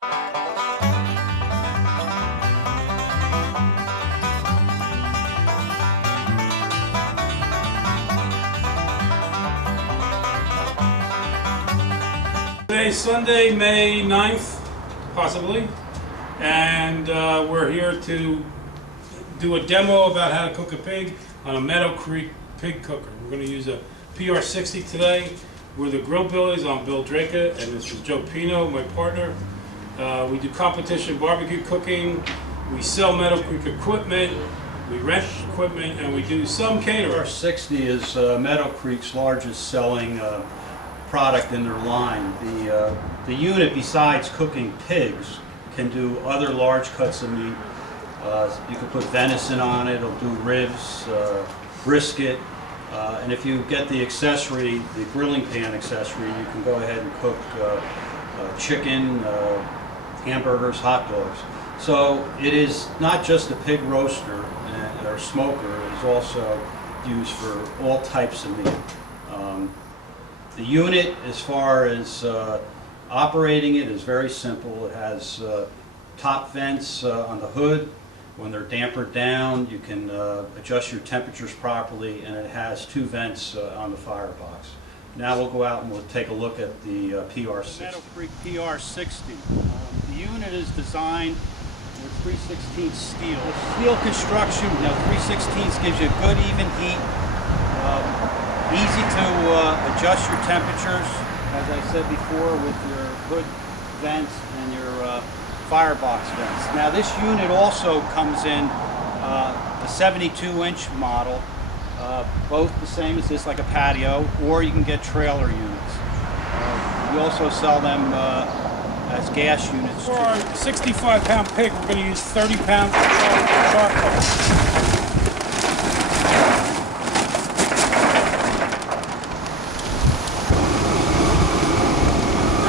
Today's Sunday, May 9th, possibly, and we're here to do a demo about how to cook a pig on a Meadow Creek pig cooker. We're going to use a PR60 today. We're the Grill-Billies. I'm Bill Draka, and this is Joe Pino, my partner. We do competition barbecue cooking. We sell Meadow Creek equipment. We rent equipment, and we do some catering. PR60 is Meadow Creek's largest selling product in their line. The unit, besides cooking pigs, can do other large cuts of meat. You can put venison on it, it'll do ribs, brisket, and if you get the accessory, the grilling pan accessory, you can go ahead and cook chicken, hamburgers, hot dogs. So it is not just a pig roaster or smoker, it is also used for all types of meat. The unit, as far as operating it, is very simple. It has top vents on the hood. When they're dampered down, you can adjust your temperatures properly, and it has two vents on the firebox. Now we'll go out and we'll take a look at the PR60. Meadow Creek PR60. The unit is designed with 3/16 steel. With steel construction, 3/16 gives you a good even heat. Easy to adjust your temperatures, as I said before, with your hood vents and your firebox vents. Now this unit also comes in a 72-inch model, both the same as this, like a patio, or you can get trailer units. We also sell them as gas units. For our 65-pound pig, we're going to use 30 pounds of charcoal.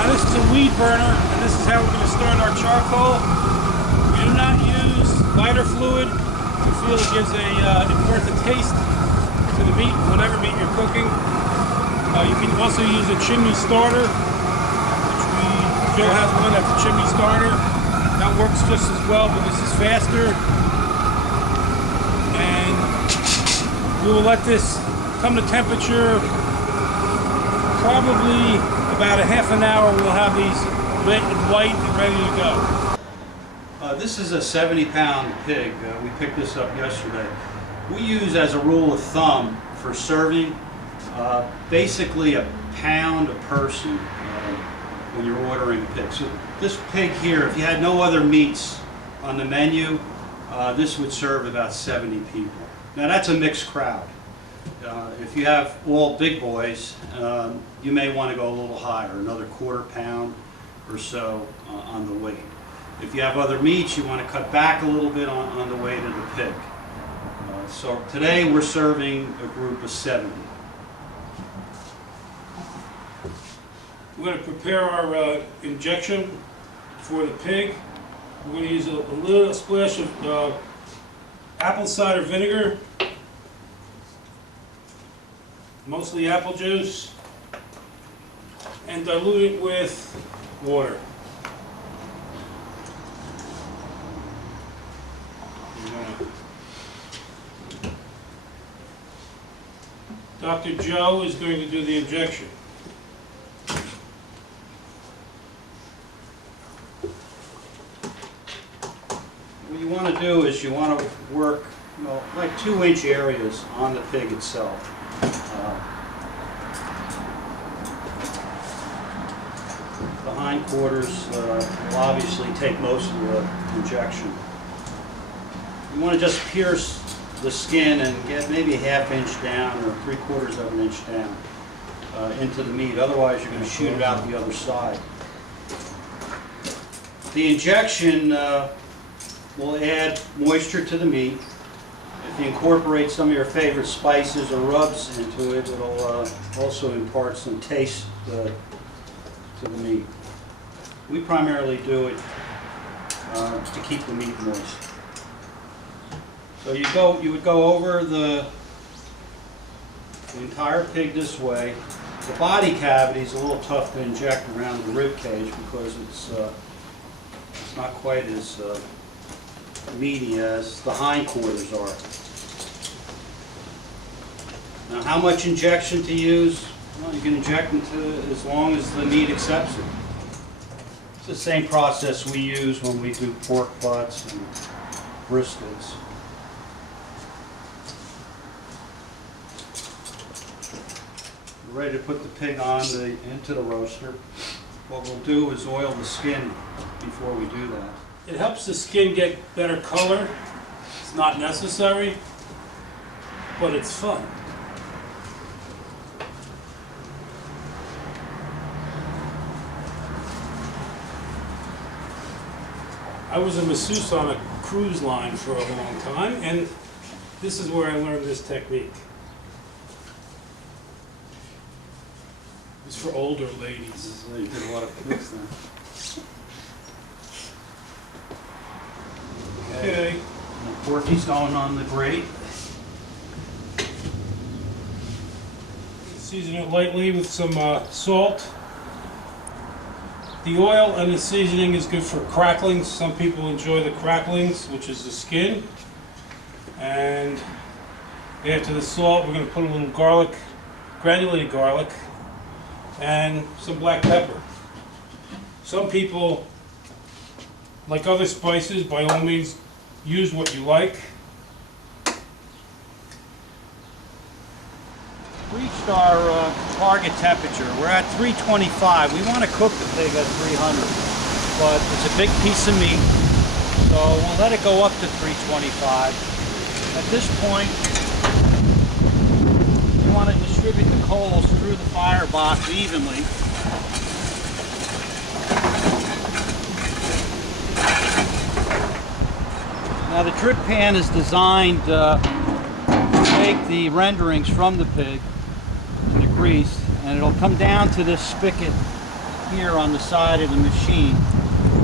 This is a weed burner, and this is how we're going to start our charcoal. We do not use lighter fluid. We feel it gives a taste to the meat, whatever meat you're cooking. You can also use a chimney starter, which Joe has one that's a chimney starter. That works just as well, but this is faster. And we will let this come to temperature probably about a half an hour. We'll have these lit and white and ready to go. This is a 70-pound pig. We picked this up yesterday. We use, as a rule of thumb, for serving, basically a pound a person when you're ordering a pig. So this pig here, if you had no other meats on the menu, this would serve about 70 people. Now that's a mixed crowd. If you have all big boys, you may want to go a little higher, another quarter pound or so on the weight. If you have other meats, you want to cut back a little bit on the weight of the pig. So today we're serving a group of 70. We're going to prepare our injection for the pig. We're going to use a little splash of apple cider vinegar, mostly apple juice, and dilute it with water. Dr. Joe is going to do the injection. What you want to do is you want to work like 2-inch areas on the pig itself. The hindquarters will obviously take most of the injection. You want to just pierce the skin and get maybe a ½ inch down or 3/4 of an inch down into the meat. Otherwise, you're going to shoot it out the other side. The injection will add moisture to the meat. If you incorporate some of your favorite spices or rubs into it, it'll also impart some taste to the meat. We primarily do it to keep the meat moist. So you would go over the entire pig this way. The body cavity is a little tough to inject around the rib cage because it's It's not quite as meaty as the hindquarters are. Now, how much injection to use? Well, you can inject into as long as the meat accepts it. It's the same process we use when we do pork butts and briskets. We're ready to put the pig into the roaster. What we'll do is oil the skin before we do that. It helps the skin get better color. It's not necessary, but it's fun. I was a masseuse on a cruise line for a long time, and this is where I learned this technique. It's for older ladies. You did a lot of pigs then. Okay. And the porky's going on the grate. Season it lightly with some salt. The oil and the seasoning is good for cracklings. Some people enjoy the cracklings, which is the skin. And after the salt, we're going to put a little garlic, granulated garlic, and some black pepper. Some people, like other spices, by all means, use what you like. Reached our target temperature. We're at 325. We want to cook the pig at 300, but it's a big piece of meat, so we'll let it go up to 325. At this point, you want to distribute the coals through the firebox evenly. Now the drip pan is designed to take the renderings from the pig and the grease, and it'll come down to this spigot here on the side of the machine.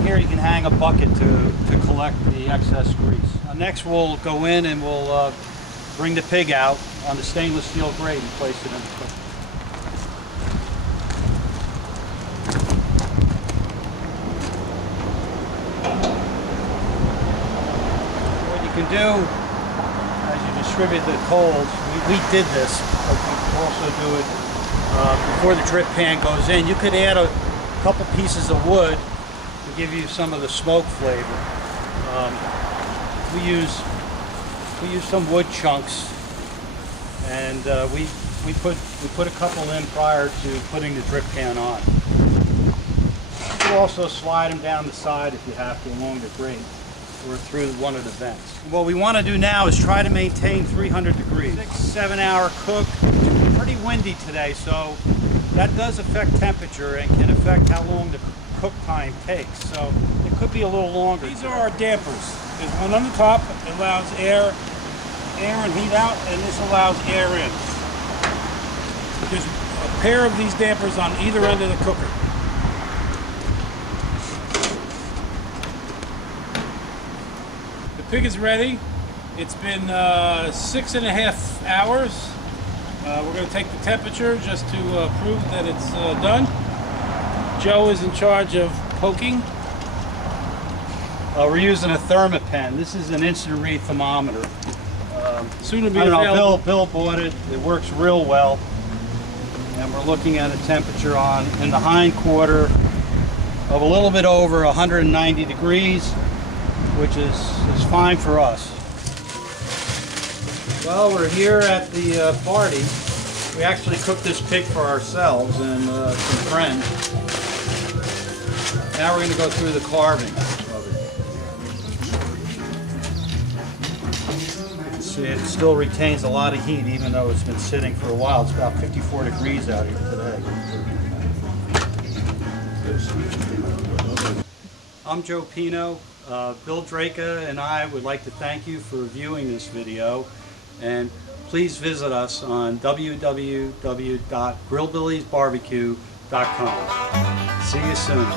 Here you can hang a bucket to collect the excess grease. Next we'll go in and we'll bring the pig out on the stainless steel grate and place it in the cooker. What you can do as you distribute the coals, we did this, but you can also do it before the drip pan goes in. You could add a couple pieces of wood to give you some of the smoke flavor. We use some wood chunks, and we put a couple in prior to putting the drip pan on. You can also slide them down the side if you have to along the grate or through one of the vents. What we want to do now is try to maintain 300 degrees. 6-7 hour cook. It's pretty windy today, so that does affect temperature and can affect how long the cook time takes. So it could be a little longer. These are our dampers. There's one on the top that allows air and heat out, and this allows air in. There's a pair of these dampers on either end of the cooker. The pig is ready. It's been 6.5 hours. We're going to take the temperature just to prove that it's done. Joe is in charge of poking. We're using a thermopen. This is an instant read thermometer. Soon to be I don't know, available. Bill bought it. It works real well. And we're looking at a temperature in the hind quarter of a little bit over 190 degrees, which is fine for us. Well, we're here at the party. We actually cooked this pig for ourselves and some friends. Now we're going to go through the carving of it. See, it still retains a lot of heat even though it's been sitting for a while. It's about 54 degrees out here today. I'm Joe Pino. Bill Draka and I would like to thank you for viewing this video, and please visit us on www.GrillBilliesBarbecue.com. See you soon.